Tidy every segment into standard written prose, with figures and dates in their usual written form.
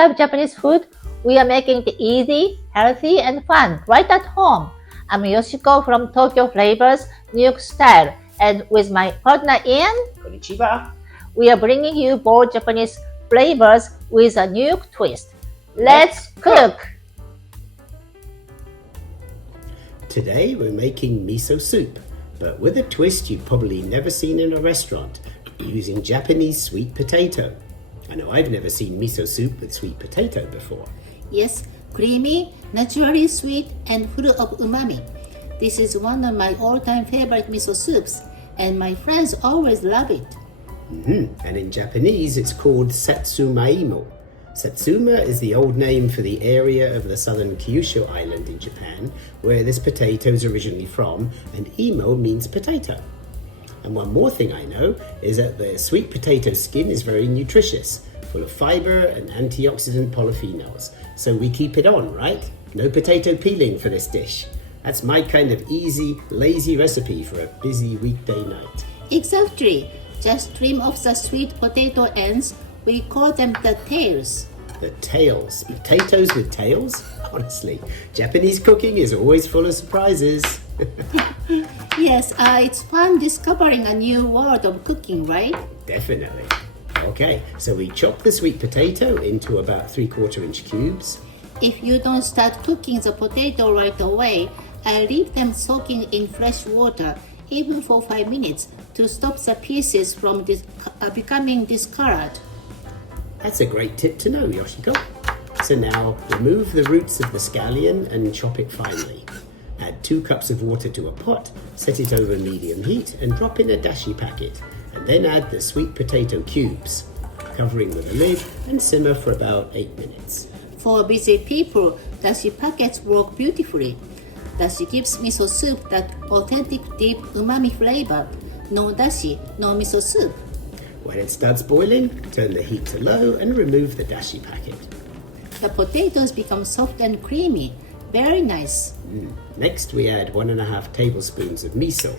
love Japanese food? We are making it easy, healthy, and fun right at home. I'm Yoshiko from Tokyo Flavors, New York Style, and with my partner Ian, Konnichiwa. we are bringing you bold Japanese flavors with a New York twist. Let's cook! Today we're making miso soup, but with a twist you've probably never seen in a restaurant, using Japanese sweet potato. I know I've never seen miso soup with sweet potato before. Yes, creamy, naturally sweet, and full of umami. This is one of my all-time favorite miso soups, and my friends always love it. And in Japanese it's called Satsumaimo. Satsuma is the old name for the area of the southern Kyushu island in Japan, where this potato is originally from, and imo means potato. And one more thing I know is that the sweet potato skin is very nutritious, full of fiber and antioxidant polyphenols. So we keep it on, right? No potato peeling for this dish. That's my kind of easy, lazy recipe for a busy weekday night. Exactly. Just trim off the sweet potato ends. We call them the tails. The tails. Potatoes with tails? Honestly, Japanese cooking is always full of surprises. Yes, it's fun discovering a new world of cooking, right? Definitely. Okay, so we chop the sweet potato into about 3/4 inch cubes. If you don't start cooking the potato right away, I leave them soaking in fresh water, even for 5 minutes, to stop the pieces from becoming discolored. That's a great tip to know, Yoshiko. So now remove the roots of the scallion and chop it finely. Add 2 cups of water to a pot, set it over medium heat and drop in a dashi packet, and then add the sweet potato cubes, covering with a lid and simmer for about 8 minutes. For busy people, dashi packets work beautifully. Dashi gives miso soup that authentic deep umami flavor. No dashi, no miso soup. When it starts boiling, turn the heat to low and remove the dashi packet. The potatoes become soft and creamy. Very nice. Next, we add 1.5 tablespoons of miso.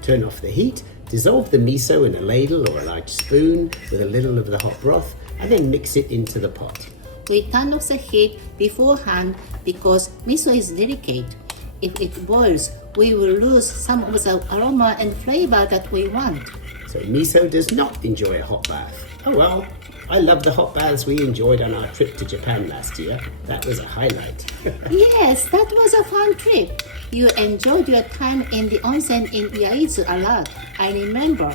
Turn off the heat, dissolve the miso in a ladle or a large spoon with a little of the hot broth, and then mix it into the pot. We turn off the heat beforehand because miso is delicate. If it boils, we will lose some of the aroma and flavor that we want. So miso does not enjoy a hot bath. Oh well, I love the hot baths we enjoyed on our trip to Japan last year. That was a highlight. Yes, that was a fun trip. You enjoyed your time in the onsen in Iaizu a lot, I remember.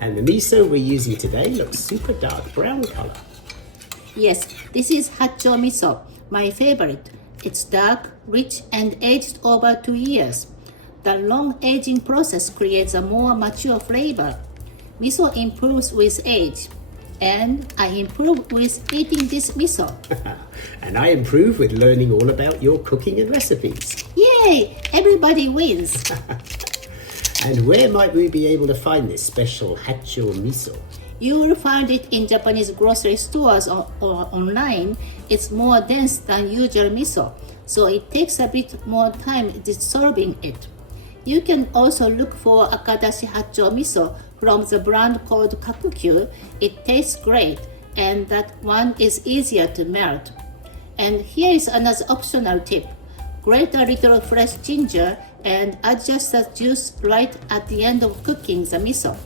And the miso we're using today looks super dark brown color. Yes, this is Hacchō miso, my favorite. It's dark, rich, and aged over 2 years. The long aging process creates a more mature flavor. Miso improves with age. And I improve with eating this miso. And I improve with learning all about your cooking and recipes. Yay! Everybody wins. And where might we be able to find this special Hacchō miso? You will find it in Japanese grocery stores or online. It's more dense than usual miso, so it takes a bit more time dissolving it. You can also look for Akadashi Hacchō miso from the brand called Kakukyū. It tastes great, and that one is easier to melt. And here is another optional tip. Grate a little fresh ginger and adjust the juice right at the end of cooking the miso.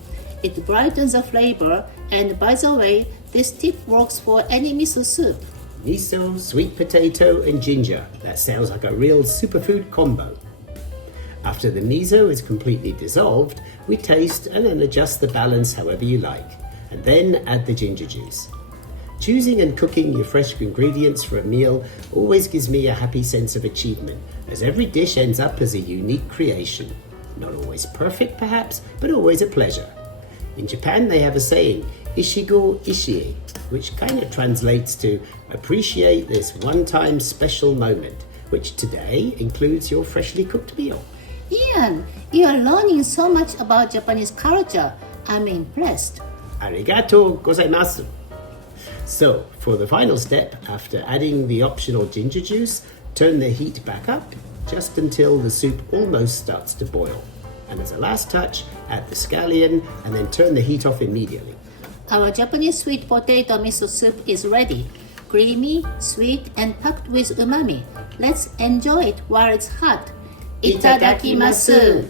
It brightens the flavor, and by the way, this tip works for any miso soup. Miso, sweet potato, and ginger. That sounds like a real superfood combo. After the miso is completely dissolved, we taste and then adjust the balance however you like, and then add the ginger juice. Choosing and cooking your fresh ingredients for a meal always gives me a happy sense of achievement, as every dish ends up as a unique creation. Not always perfect perhaps, but always a pleasure. In Japan they have a saying, Ishigo Ishie, which kind of translates to appreciate this one-time special moment, which today includes your freshly cooked meal. Ian, you are learning so much about Japanese culture. I'm impressed. Arigatou gozaimasu. So, for the final step, after adding the optional ginger juice, turn the heat back up just until the soup almost starts to boil. And as a last touch, add the scallion and then turn the heat off immediately. Our Japanese sweet potato miso soup is ready. creamy, sweet, and packed with umami. Let's enjoy it while it's hot. Itadakimasu!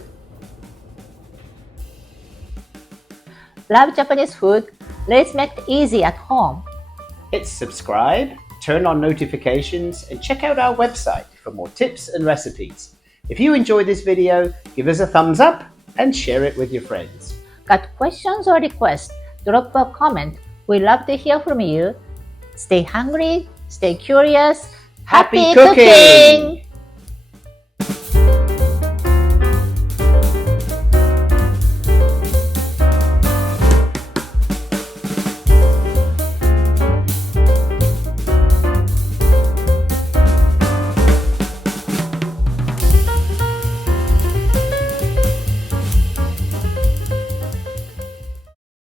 Love Japanese food? Let's make it easy at home. Hit subscribe, turn on notifications, and check out our website for more tips and recipes. If you enjoyed this video, give us a thumbs up and share it with your friends. Got questions or requests? Drop a comment. We love to hear from you. Stay hungry, stay curious. Happy cooking!